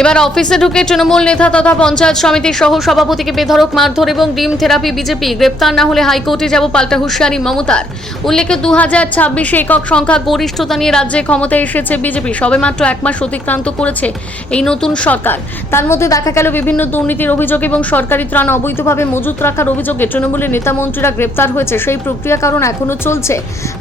এবার অফিসে ঢুকে তৃণমূল নেতা তথা পঞ্চায়েত সমিতির সহ সভাপতিকে বেধড়ক মারধর এবং ডিম থেরাপি। বিজেপি গ্রেপ্তার না হলে হাইকোর্টে যাব, পাল্টা হুঁশিয়ারি মমতার। উল্লেখ্য 2026 একক সংখ্যা গরিষ্ঠতা নিয়ে রাজ্যে ক্ষমতায় এসেছে বিজেপি। সবেমাত্র এক মাস অতিক্রান্ত করেছে এই নতুন সরকার। তার মধ্যে দেখা গেল বিভিন্ন দুর্নীতির অভিযোগ এবং সরকারি ত্রাণ অবৈধভাবে মজুত রাখার অভিযোগে তৃণমূলের নেতা মন্ত্রীরা গ্রেপ্তার হয়েছে। সেই প্রক্রিয়াকরণ এখনো চলছে।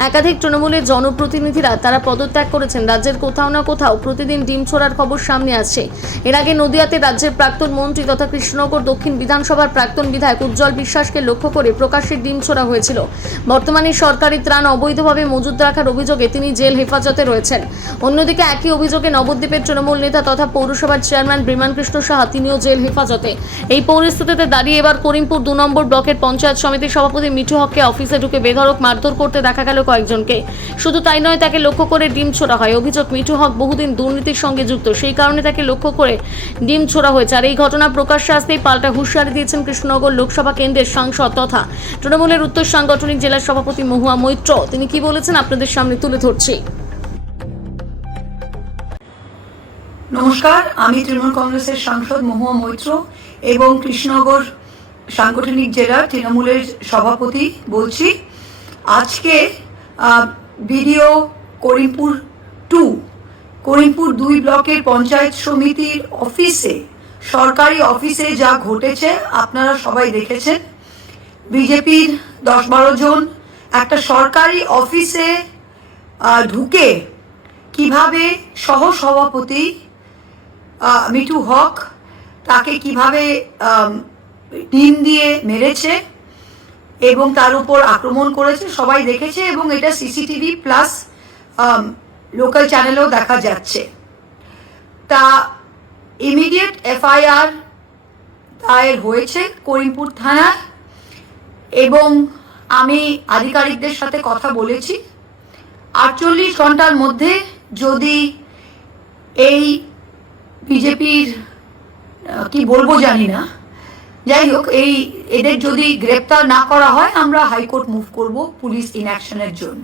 একাধিক তৃণমূলের জনপ্রতিনিধিরা তারা পদত্যাগ করেছেন। রাজ্যের কোথাও না কোথাও প্রতিদিন ডিম ছোড়ার খবর সামনে আসছে। এর আগে নদিয়াতে রাজ্যের প্রাক্তন মন্ত্রী তথা কৃষ্ণনগর দক্ষিণ বিধানসভার প্রাক্তন বিধায়ক উজ্জ্বল বিশ্বাসকে লক্ষ্য করে প্রকাশ্যে ডিম ছোড়া হয়েছিল। বর্তমানে সরকারি ত্রাণ অবৈধভাবে মজুত রাখার অভিযোগে তিনি জেল হেফাজতে রয়েছেন। অন্যদিকে একই অভিযোগে নবদ্বীপের তৃণমূল নেতা তথা পৌরসভার চেয়ারম্যান বিমান কৃষ্ণ সাহা তিনিও জেল হেফাজতে। এই পরিস্থিতিতে দাঁড়িয়ে এবার করিমপুর 2 নম্বর ব্লকের পঞ্চায়েত সমিতির সভাপতি মিঠু হককে অফিসে ঢুকে বেধড়ক মারধর করতে দেখা গেল কয়েকজনকে। শুধু তাই নয়, তাকে লক্ষ্য করে ডিম ছোড়া হয়। অভিযোগ, মিঠু হক বহুদিন দুর্নীতির সঙ্গে যুক্ত, সেই কারণে তাকে লক্ষ্য করে ডিম ছোড়া হয়েছে। আর এই ঘটনা প্রকাশ্যে আসতেই পাল্টা হুঁশিয়ারি দিয়েছেন কৃষ্ণনগর লোকসভা কেন্দ্রের সাংসদ তথা তৃণমূলের উত্তর সাংগঠনিক জেলার সভাপতি মহুয়া মৈত্র। তিনি কি বলেছেন আপনাদের সামনে তুলে ধরছি। নমস্কার, আমি তৃণমূল কংগ্রেসের সাংসদ মহুয়া মৈত্র এবং কৃষ্ণনগর সাংগঠনিক জেলার তৃণমূলের সভাপতি বলছি। আজকে ভিডিও করিমপুর 2 ব্লকের পঞ্চায়েত সমিতির অফিসে, সরকারি অফিসে যা ঘটেছে আপনারা সবাই দেখেছেন। বিজেপির 10-12 জন একটা সরকারি অফিসে ঢুকে কিভাবে সহসভাপতি মিঠু হক তাকে কিভাবে ডিম দিয়ে মেরেছে এবং তার উপর আক্রমণ করেছে সবাই দেখেছে, এবং এটা সিসিটিভি প্লাস লোকাল চ্যানেলেও দেখা যাচ্ছে। তা ইমিডিয়েট এফআইআর দায়ের হয়েছে করিমপুর থানায় এবং আমি আধিকারিকদের সাথে কথা বলেছি। 48 ঘন্টার মধ্যে যদি এই বিজেপির কি বলবো জানি না, যাই হোক, এদের যদি গ্রেপ্তার না করা হয় আমরা হাইকোর্ট মুভ করব পুলিশ ইনঅ্যাকশনের জন্য।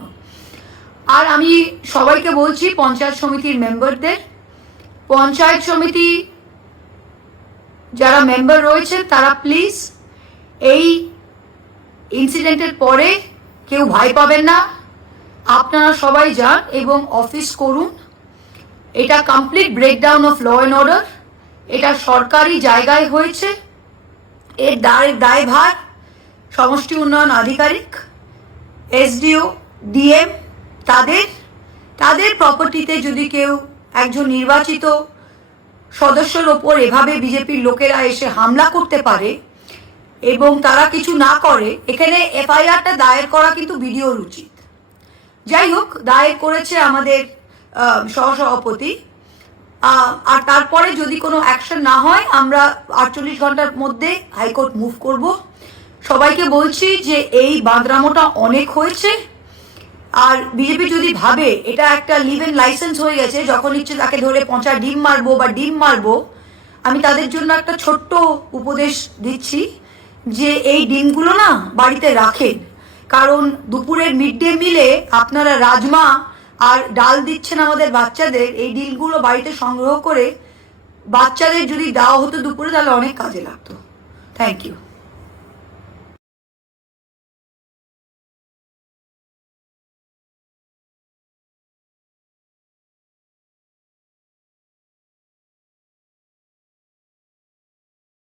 আর আমি সবাইকে বলছি, পঞ্চায়েত সমিতির মেম্বারদের, পঞ্চায়েত সমিতি যারা মেম্বার রয়েছে তারা প্লিজ এই ইনসিডেন্টের পরে কেউ ভয় পাবেন না। আপনারা সবাই যান এবং অফিস করুন। এটা complete breakdown of law and order. এটা সরকারি জায়গায় হয়েছে। এর দায়ভার সমষ্টি উন্নয়ন আধিকারিক, এসডিও, ডিএম, তাদের প্রপার্টিতে যদি কেউ একজন নির্বাচিত সদস্যের ওপর এভাবে বিজেপির লোকেরা এসে হামলা করতে পারে এবং তারা কিছু না করে, এখানে এফআইআরটা দায়ের করা কিন্তু বিডিওর উচিত। যাই হোক, দায়ের করেছে আমাদের সহসভাপতি। আর তারপরে যদি কোনো অ্যাকশন না হয় আমরা 48 ঘন্টার মধ্যে হাইকোর্ট মুভ করব। সবাইকে বলছি যে এই বাঁদরামোটা অনেক হয়েছে। আর বিজেপি যদি ভাবে এটা একটা লিভ ইন লাইসেন্স হয়ে গেছে, যখন ইচ্ছে তাকে ধরে পচা ডিম মারবো বা ডিম মারবো, আমি তাদের জন্য একটা ছোট্ট উপদেশ দিচ্ছি যে এই ডিমগুলো না বাড়িতে রাখেন। কারণ দুপুরের মিড ডে মিলে আপনারা রাজমা আর ডাল দিচ্ছেন আমাদের বাচ্চাদের, এই ডিমগুলো বাড়িতে সংগ্রহ করে বাচ্চাদের যদি দেওয়া হতো দুপুরে, তাহলে অনেক কাজে লাগতো। Thank you.